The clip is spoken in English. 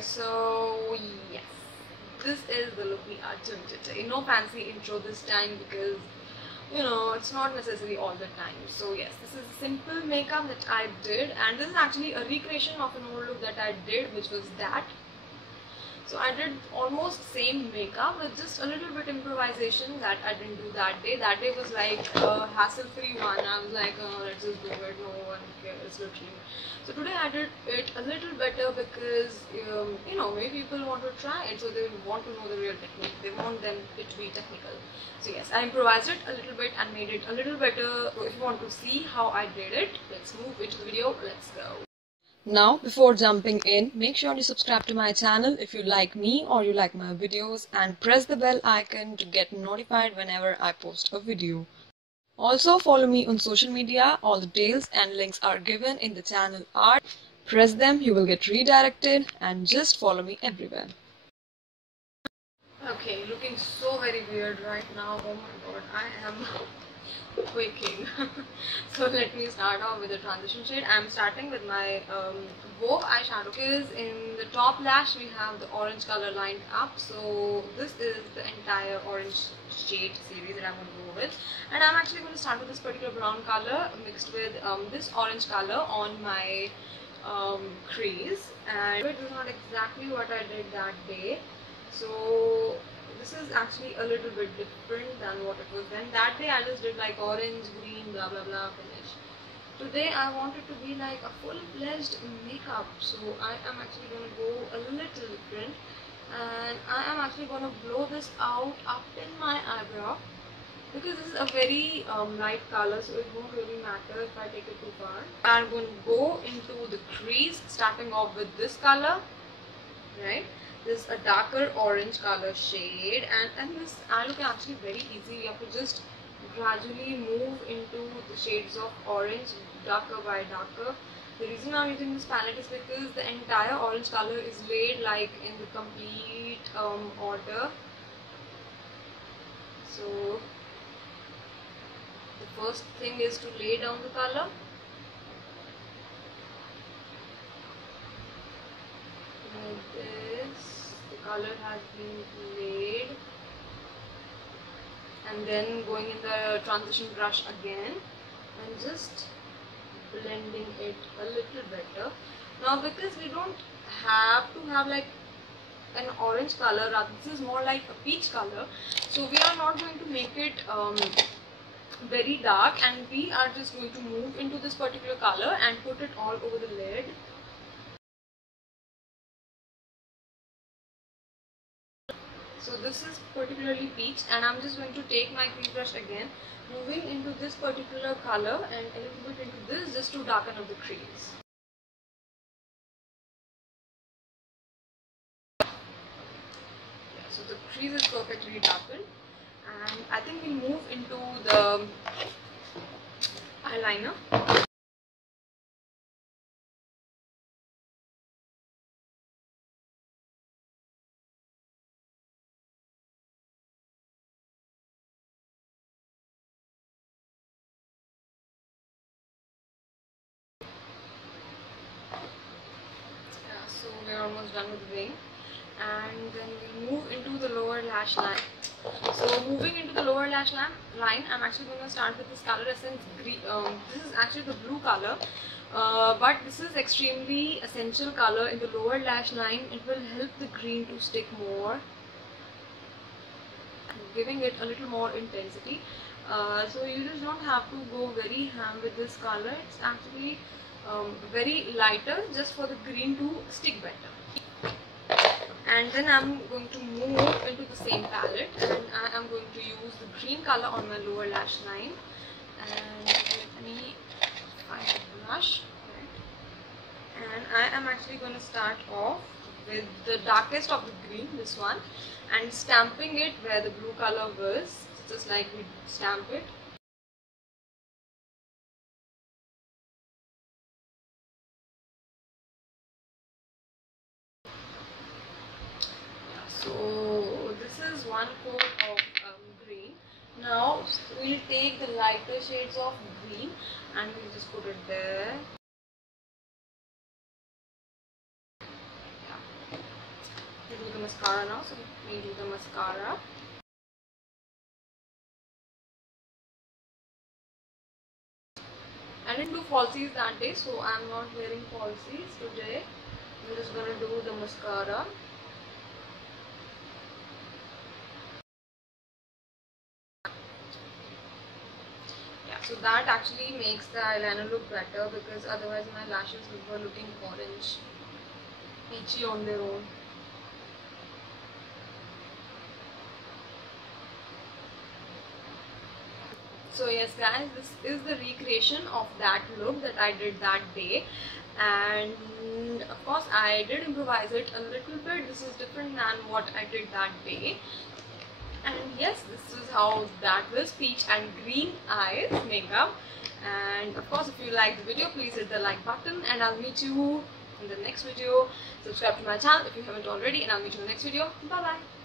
Okay, so yes, this is the look we are doing today. No fancy intro this time because it's not necessary all the time. So yes, this is a simple makeup that I did, and this is actually a recreation of an old look that I did, which was that. So I did almost same makeup with just a little bit improvisation that I didn't do that day. That day was like a hassle-free one. I was like, oh, let's just do it. No one cares literally. So today I did it a little better because maybe people want to try it, so they want to know the real technique. They want it to be technical. So yes, I improvised it a little bit and made it a little better. So if you want to see how I did it, let's move into the video. Let's go. Now, before jumping in, make sure you subscribe to my channel if you like me or you like my videos, and press the bell icon to get notified whenever I post a video. Also, follow me on social media. All the details and links are given in the channel art. Press them, you will get redirected, and just follow me everywhere. Okay, looking so very weird right now. Oh my god, I am quaking. So let me start off with the transition shade. I'm starting with my Vogue eyeshadow because in the top lash we have the orange color lined up. So this is the entire orange shade series that I'm going to go with, and I'm actually going to start with this particular brown color mixed with this orange color on my crease, and it is not exactly what I did that day. So this is actually a little bit different than what it was then. That day I just did like orange, green, blah blah blah finish. Today I want it to be like a full-fledged makeup, so I am actually going to go a little different, and I am actually going to blow this out up in my eyebrow because this is a very light color, so it won't really matter if I take it too far. I'm going to go into the crease, starting off with this color, right? This is a darker orange color shade, and this eye look is actually very easy. You have to just gradually move into the shades of orange, darker by darker. The reason I'm using this palette is because the entire orange color is laid like in the complete order. So the first thing is to lay down the color. Like this, the color has been laid, and then going in the transition brush again and just blending it a little better. Now because we don't have to have like an orange color, rather this is more like a peach color, so we are not going to make it very dark, and we are just going to move into this particular color and put it all over the lid. So this is particularly peach, and I'm just going to take my crease brush again, moving into this particular color and a little bit into this just to darken up the crease. Yeah, so the crease is perfectly darkened, and I think we'll move into the eyeliner. So we're almost done with the wing, and then we move into the lower lash line. So moving into the lower lash line, I'm actually going to start with this color essence green. This is actually the blue color, but this is extremely essential color in the lower lash line. It will help the green to stick more, giving it a little more intensity. So you just don't have to go very ham with this color. It's actually very lighter just for the green to stick better. And then I'm going to move into the same palette, and I am going to use the green color on my lower lash line. And let me find a brush, and I am actually going to start off with the darkest of the green, this one, and stamping it where the blue color was, just like we stamp it. So this is one coat of green. Now we'll take the lighter shades of green and we'll just put it there. mascara now, so we do the mascara. I didn't do falsies that day, so I'm not wearing falsies today. I'm just gonna do the mascara. Yeah, so that actually makes the eyeliner look better, because otherwise my lashes were looking orange, peachy on their own. So yes guys, this is the recreation of that look that I did that day, and of course I did improvise it a little bit. This is different than what I did that day. And yes, this is how that was, peach and green eyes makeup. And of course, if you like the video, please hit the like button, and I'll meet you in the next video. Subscribe to my channel if you haven't already, and I'll meet you in the next video. Bye bye.